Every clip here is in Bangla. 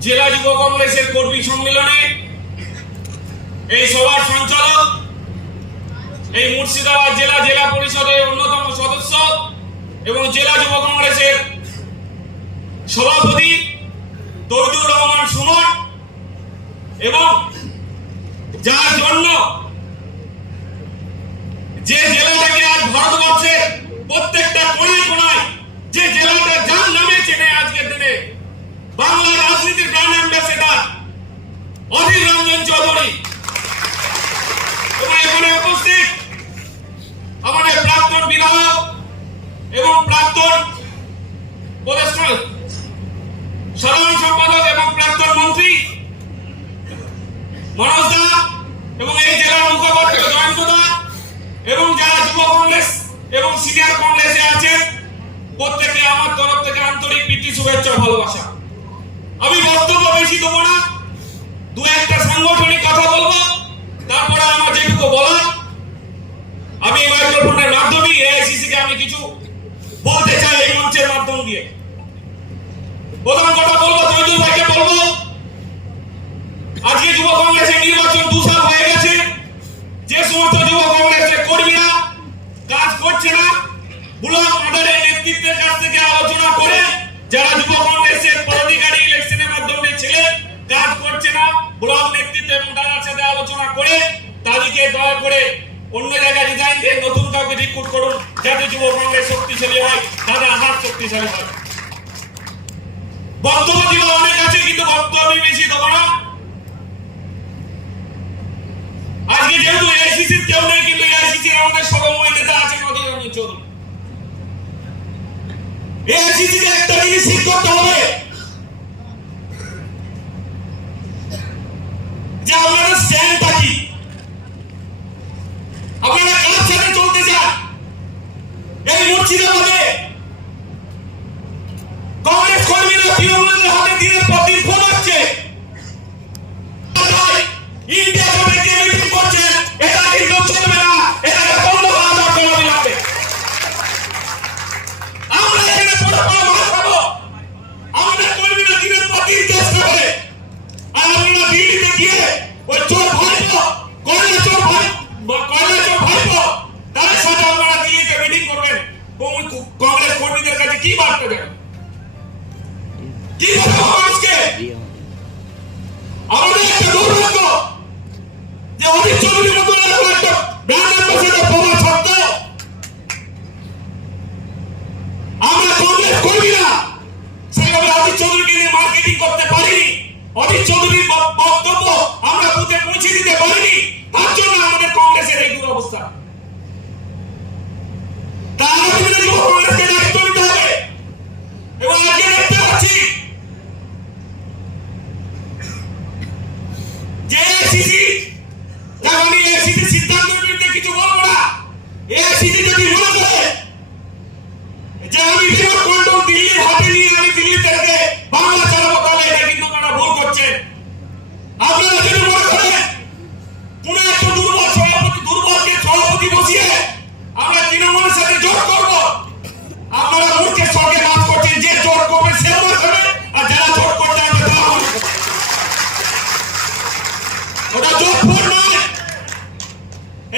জেলা যুব কংগ্রেসের কর্মী সম্মেলনে এই সভার সঞ্চালক, এই মুর্শিদাবাদ জেলা জেলা পরিষদের অন্যতম সদস্য এবং জেলা যুব কংগ্রেসের সভাপতি তৈদুর রহমান সুমন এবং যার জন্য যে জেলাটাকে আজ ভারতবর্ষে প্রত্যেকটা কোনায় কোনায় যে জেলাটা যার নামে চেনে আজকের দিনে, বাংলা রাজনীতির ব্র্যান্ড অ্যাম্বাসেডার অধীর রঞ্জন চৌধুরী। এবং এখানে উপস্থিত আমাদের প্রাক্তন বিধায়ক এবং প্রাক্তন প্রদেশ সাধারণ সম্পাদক এবং প্রাক্তন মন্ত্রী মনোজ দা এবং এই জেলার মুখপাত্র জয়ন্ত দা এবং যারা যুব কংগ্রেস এবং সিনিয়র কংগ্রেসে আছেন, প্রত্যেকে আমার তরফ থেকে আন্তরিক প্রীতি, শুভেচ্ছা ভালোবাসা। আমি বক্তব্য বেশি দেবো না, দু একটা সাংগঠনিক কথা বলব, তারপরে আমার যেটুকু বলা আমি মাইক্রোফোনের মাধ্যমে এআইসিসি কে আমি কিছু বলতে চাই এই মঞ্চের মাধ্যম দিয়ে। প্রথম কথা বলব তৈজুল ভাইকে বলব আজকে যুব কংগ্রেসের নির্বাচন দু সাল হয়ে গেছে। যে সমস্ত যুব কংগ্রেসের কর্মীরা কাজ করছে না, ব্লক মডেলের নেতৃত্বের কাছ থেকে আলোচনা করে যারা যুব কংগ্রেসের পদাধিকারী ইলেকশনের মাধ্যমে ছিলেন কাজ করছে না, ব্লক নেতৃত্ব এবং তার সাথে আলোচনা করে তাদেরকে দয়া করে অন্য জায়গায় রিজাইন দিয়ে নতুন কাউকে রিক্রুট করুন, যাতে যুব কংগ্রেস শক্তিশালী হয়, তাদের হাত শক্তিশালী হয়। বক্তব্য দিল অনেক আছে, কিন্তু বক্তব্য আমি বেশি দেবো না। নেতা আছেন অধীর রঞ্জন চৌধুরী এআইসিসিকে একটা জিনিস ঠিক করতে হবে। চৌধুরীর ব- বক্তব্য আমরা বুথে পৌঁছে দিতে পারিনি। আপনারা যদি মনে করেন। একটা দুর্বল সভাপতি, দুর্বলকে সভাপতি বসিয়ে আমরা তৃণমূলের সাথে জোট করব। আপনারা মূর্খের সঙ্গে কাজ করছেন, যে জোট করবে সে মনে আর যারা জোট করতে মনে করবে। ওটা জোটফোর নয়।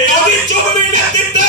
এই চৌধুরীর নেতৃত্বে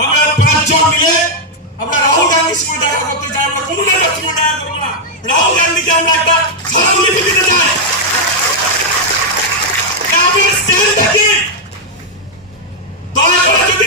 আমরা পাঁচজন মিলে আমরা রাহুল গান্ধীর দেখা করতে চাই কোনো নেতার সঙ্গে দেখা করব না। রাহুল গান্ধীকে আমরা একটা সারাগুলি দিতে চাই। আপনার স্ট্যান্ড দয়া করে যদি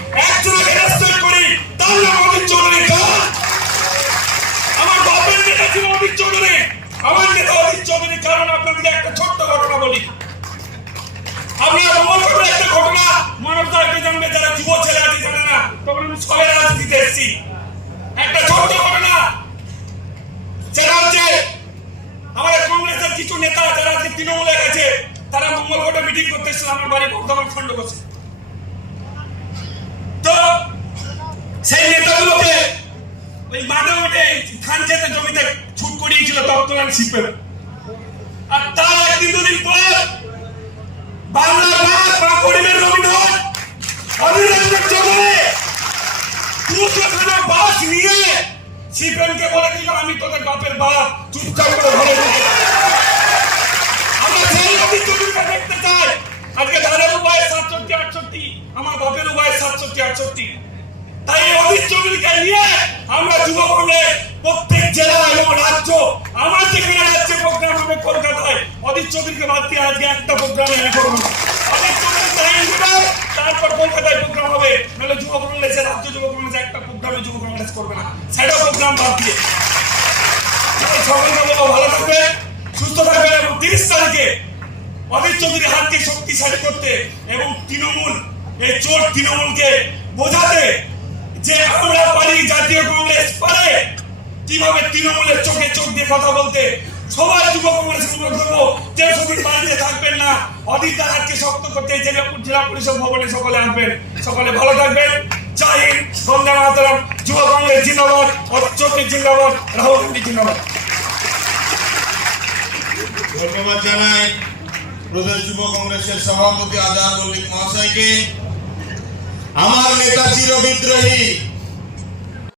এসেছি একটা ছোট্ট ঘটনা। সেটা হচ্ছে, আমাদের কংগ্রেসের কিছু নেতা, যারা আজকে তৃণমূলে গেছে, তারা মঙ্গলকোটে মিটিং করতে এসেছিল, আমার বাড়ি বর্ধমান খন্ড বসে। তো সেই নেতাগুলোকে ওই মাঠে মাঠে ধান খেতে জমিতে ছুট করিয়েছিল তৎকালীন শিল্পের আর তার একদিন, দুদিন পর বাংলার বাদ বা গরিবের রবীন্দ্রনাথ অভিনন্দন চৌধুরী দুশো বাস নিয়ে সিপিএমকে বলে দিল, আমি তোদের বাপের বাপ চুপচাপ করে ঘরে। আমরা সেই অভিযোগটা দেখতে চাই আজকে ধানের উপায় সাতষট্টি, আটষট্টি, আমার বাপের উপায় সাতষট্টি, আটষট্টি তাই অভিজ চৌধুরীকে নিয়ে আমরা যুব প্রত্যেক জেলা এবং রাজ্য, আমার যেখানে রাজ্যে প্রোগ্রাম হবে কলকাতায় অজিত চৌধুরীকে বাদ দিয়ে আজকে একটা প্রোগ্রামে আমি করব না। এবং তৃণমূল, এই চোর তৃণমূলকে বোঝাতে যে আমরা পারি জাতীয় কংগ্রেস পারে। কীভাবে তৃণমূলের চোখে চোখ দিয়ে কথা বলতে বাড়িতে থাকবেন না শক্ত করতে জেলা পরিষদ ভবনে সকলে আসবেন। সকলে ভালো থাকবেন। জয় হিন্দ যুব কংগ্রেস জিন্দাবাদ জিন্দাবাদ রাহুল গান্ধী জিন্দাবাদ। ধন্যবাদ জানাই প্রদেশ যুব কংগ্রেসের সভাপতি আজাদ মল্লিক মহাশয়কে। আমার নেতা চির বিদ্রোহী